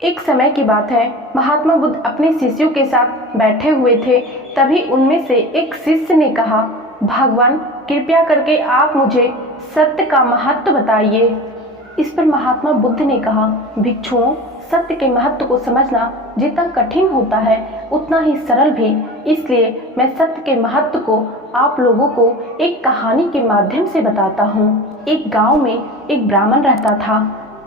एक समय की बात है, महात्मा बुद्ध अपने शिष्यों के साथ बैठे हुए थे। तभी उनमें से एक शिष्य ने कहा, भगवान कृपया करके आप मुझे सत्य का महत्व बताइए। इस पर महात्मा बुद्ध ने कहा, भिक्षुओं, सत्य के महत्व को समझना जितना कठिन होता है उतना ही सरल भी। इसलिए मैं सत्य के महत्व को आप लोगों को एक कहानी के माध्यम से बताता हूँ। एक गांव में एक ब्राह्मण रहता था।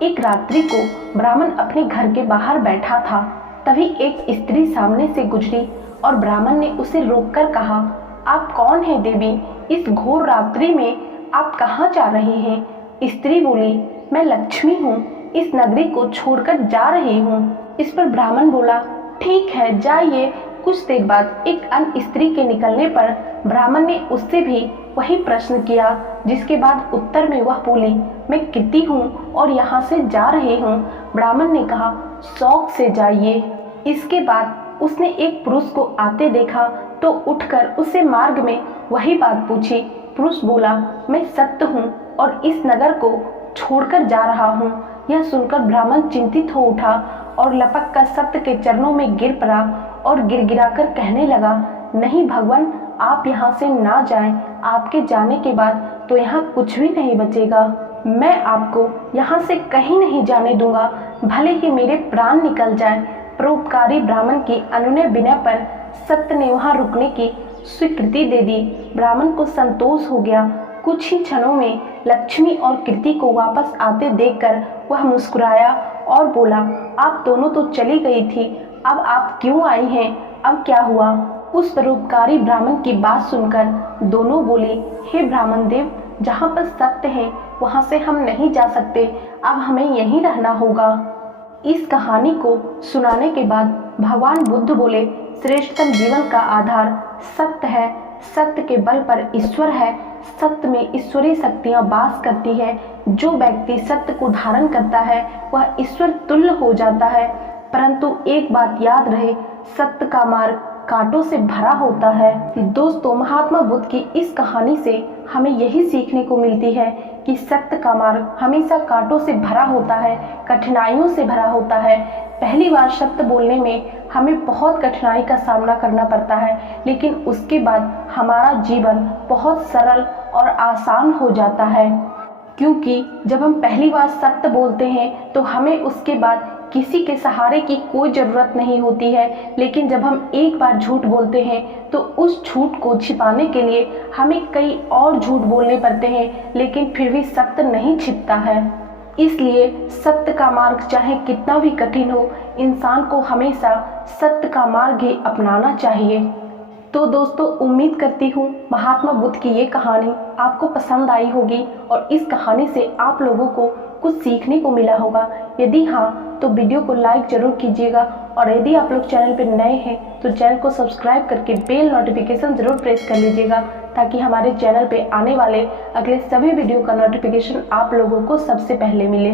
एक रात्रि को ब्राह्मण अपने घर के बाहर बैठा था। तभी एक स्त्री सामने से गुजरी और ब्राह्मण ने उसे रोककर कहा, आप कौन हैं देवी? इस घोर रात्रि में आप कहाँ जा रही हैं? स्त्री बोली, मैं लक्ष्मी हूँ, इस नगरी को छोड़कर जा रही हूँ। इस पर ब्राह्मण बोला, ठीक है जाइए। कुछ देर बाद एक अन्य स्त्री के निकलने पर ब्राह्मण ने उससे भी वही प्रश्न किया, जिसके बाद उत्तर में वह बोली, मैं कृति हूँ और यहाँ से जा रही हूँ। ब्राह्मण ने कहा, शौक से जाइए। इसके बाद उसने एक पुरुष को आते देखा तो उठकर उससे मार्ग में वही बात पूछी। पुरुष बोला, मैं सत्य हूँ और इस नगर को छोड़कर जा रहा हूँ। यह सुनकर ब्राह्मण चिंतित हो उठा और लपक कर सत्य के चरणों में गिर पड़ा और गिड़गिड़ाकर कहने लगा, नहीं भगवान, आप यहाँ से ना जाएं। आपके जाने के बाद तो यहाँ कुछ भी नहीं बचेगा। मैं आपको यहाँ से कहीं नहीं जाने दूंगा, भले ही मेरे प्राण निकल जाए। परोपकारी ब्राह्मण की अनुनय विनय पर सत्य ने वहाँ रुकने की स्वीकृति दे दी। ब्राह्मण को संतोष हो गया। कुछ ही क्षणों में लक्ष्मी और कृति को वापस आते देखकर वह मुस्कुराया और बोला, आप दोनों तो चली गई थी, अब आप क्यों आई हैं? अब क्या हुआ? उस परोपकारी ब्राह्मण की बात सुनकर दोनों बोले, हे ब्राह्मण देव, जहाँ पर सत्य है वहाँ से हम नहीं जा सकते, अब हमें यहीं रहना होगा। इस कहानी को सुनाने के बाद भगवान बुद्ध बोले, श्रेष्ठतम जीवन का आधार सत्य है। सत्य के बल पर ईश्वर है। सत्य में ईश्वरीय शक्तियाँ वास करती है। जो व्यक्ति सत्य को धारण करता है वह ईश्वर तुल्य हो जाता है। परंतु एक बात याद रहे, सत्य का मार्ग कांटों से भरा होता है। दोस्तों, महात्मा बुद्ध की इस कहानी से हमें यही सीखने को मिलती है कि सत्य का मार्ग हमेशा कांटों से भरा होता है, कठिनाइयों से भरा होता है। पहली बार सत्य बोलने में हमें बहुत कठिनाई का सामना करना पड़ता है, लेकिन उसके बाद हमारा जीवन बहुत सरल और आसान हो जाता है। क्योंकि जब हम पहली बार सत्य बोलते हैं तो हमें उसके बाद किसी के सहारे की कोई ज़रूरत नहीं होती है। लेकिन जब हम एक बार झूठ बोलते हैं तो उस झूठ को छिपाने के लिए हमें कई और झूठ बोलने पड़ते हैं, लेकिन फिर भी सत्य नहीं छिपता है। इसलिए सत्य का मार्ग चाहे कितना भी कठिन हो, इंसान को हमेशा सत्य का मार्ग ही अपनाना चाहिए। तो दोस्तों, उम्मीद करती हूँ महात्मा बुद्ध की ये कहानी आपको पसंद आई होगी और इस कहानी से आप लोगों को कुछ सीखने को मिला होगा। यदि हाँ, तो वीडियो को लाइक जरूर कीजिएगा और यदि आप लोग चैनल पर नए हैं तो चैनल को सब्सक्राइब करके बेल नोटिफिकेशन जरूर प्रेस कर लीजिएगा, ताकि हमारे चैनल पे आने वाले अगले सभी वीडियो का नोटिफिकेशन आप लोगों को सबसे पहले मिले।